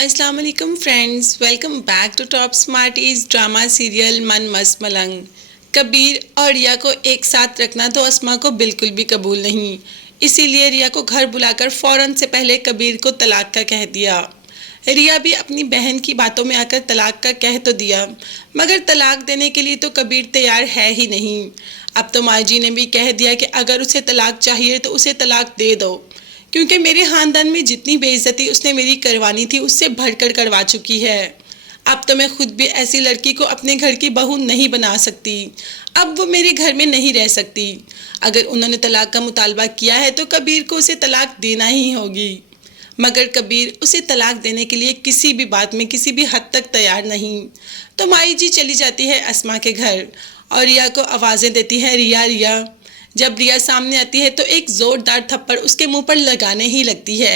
अस्सलाम वालेकुम friends, welcome back to top smarties drama serial Mann Mast मलंग। कबीर और रिया को एक साथ रखना तो अस्मा को बिल्कुल भी कबूल नहीं, इसीलिए रिया को घर बुलाकर फ़ौरन से पहले कबीर को तलाक का कह दिया। रिया भी अपनी बहन की बातों में आकर तलाक का कह तो दिया, मगर तलाक देने के लिए तो कबीर तैयार है ही नहीं। अब तो माँ जी ने भी कह दिया कि अगर उसे तलाक चाहिए तो उसे तलाक दे दो, क्योंकि मेरे ख़ानदान में जितनी बेइज्जती उसने मेरी करवानी थी उससे बढ़कर करवा चुकी है। अब तो मैं खुद भी ऐसी लड़की को अपने घर की बहू नहीं बना सकती। अब वो मेरे घर में नहीं रह सकती। अगर उन्होंने तलाक का मुतालबा किया है तो कबीर को उसे तलाक देना ही होगी। मगर कबीर उसे तलाक देने के लिए किसी भी बात में किसी भी हद तक तैयार नहीं। तो माई जी चली जाती है अस्मा के घर और रिया को आवाज़ें देती है, रिया रिया। जब रिया सामने आती है तो एक ज़ोरदार थप्पड़ उसके मुंह पर लगाने ही लगती है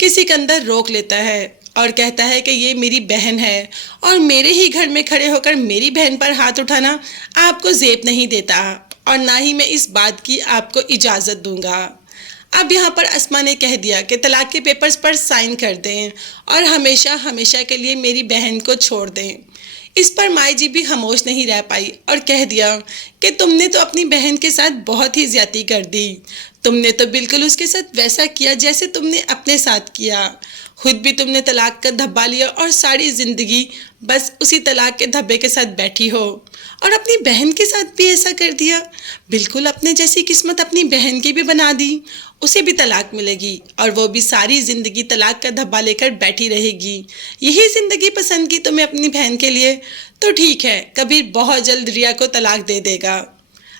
कि सिकंदर रोक लेता है और कहता है कि ये मेरी बहन है और मेरे ही घर में खड़े होकर मेरी बहन पर हाथ उठाना आपको ज़ेब नहीं देता, और ना ही मैं इस बात की आपको इजाज़त दूंगा। अब यहाँ पर अस्मा ने कह दिया कि तलाक के पेपर्स पर साइन कर दें और हमेशा हमेशा के लिए मेरी बहन को छोड़ दें। इस पर माई जी भी खामोश नहीं रह पाई और कह दिया कि तुमने तो अपनी बहन के साथ बहुत ही ज्यादती कर दी। तुमने तो बिल्कुल उसके साथ वैसा किया जैसे तुमने अपने साथ किया। खुद भी तुमने तलाक का धब्बा लिया और सारी ज़िंदगी बस उसी तलाक के धब्बे के साथ बैठी हो, और अपनी बहन के साथ भी ऐसा कर दिया। बिल्कुल अपने जैसी किस्मत अपनी बहन की भी बना दी। उसे भी तलाक मिलेगी और वो भी सारी ज़िंदगी तलाक का धब्बा लेकर बैठी रहेगी। यही ज़िंदगी पसंद की तुम्हें अपनी बहन के लिए? तो ठीक है, कबीर बहुत जल्द रिया को तलाक दे देगा।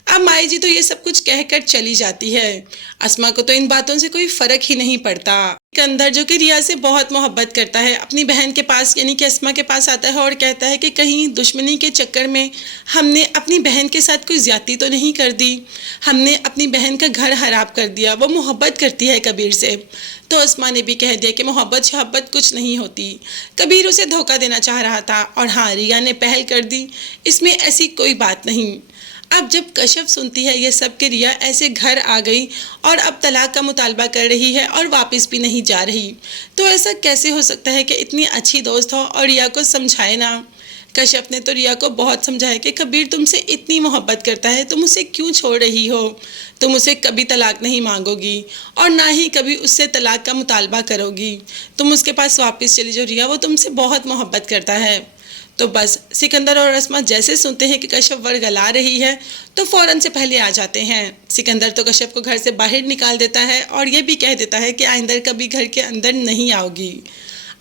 अब माई जी तो ये सब कुछ कहकर चली जाती है। अस्मा को तो इन बातों से कोई फ़र्क ही नहीं पड़ता। सिकंदर जो कि रिया से बहुत मोहब्बत करता है, अपनी बहन के पास यानी कि अस्मा के पास आता है और कहता है कि कहीं दुश्मनी के चक्कर में हमने अपनी बहन के साथ कोई ज़्यादती तो नहीं कर दी, हमने अपनी बहन का घर खराब कर दिया। वो मोहब्बत करती है कबीर से। तो अस्मा ने भी कह दिया कि मोहब्बत शहब्बत कुछ नहीं होती, कबीर उसे धोखा देना चाह रहा था और हाँ, रिया ने पहल कर दी, इसमें ऐसी कोई बात नहीं। अब जब कश्यप सुनती है ये सब कि रिया ऐसे घर आ गई और अब तलाक का मुतालबा कर रही है और वापस भी नहीं जा रही, तो ऐसा कैसे हो सकता है कि इतनी अच्छी दोस्त हो और रिया को समझाए ना। कश्यप ने तो रिया को बहुत समझाया कि कबीर तुमसे इतनी मोहब्बत करता है, तुम उसे क्यों छोड़ रही हो? तुम उसे कभी तलाक नहीं मांगोगी और ना ही कभी उससे तलाक का मुतालबा करोगी। तुम उसके पास वापस चली जाओ, रिया वो तुमसे बहुत मोहब्बत करता है। तो बस सिकंदर और अस्मा जैसे सुनते हैं कि कश्यप वर्गला रही है तो फ़ौरन से पहले आ जाते हैं। सिकंदर तो कश्यप को घर से बाहर निकाल देता है और ये भी कह देता है कि आइंदा कभी घर के अंदर नहीं आओगी।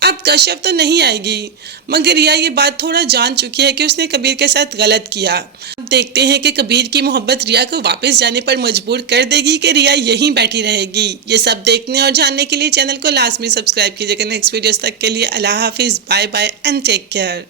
अब कश्यप तो नहीं आएगी, मगर रिया ये बात थोड़ा जान चुकी है कि उसने कबीर के साथ गलत किया। अब देखते हैं कि कबीर की मोहब्बत रिया को वापस जाने पर मजबूर कर देगी कि रिया यहीं बैठी रहेगी। ये सब देखने और जानने के लिए चैनल को लास्ट में सब्सक्राइब कीजिएगा। नेक्स्ट वीडियोस तक के लिए अल्लाह हाफिज़, bye bye and take care.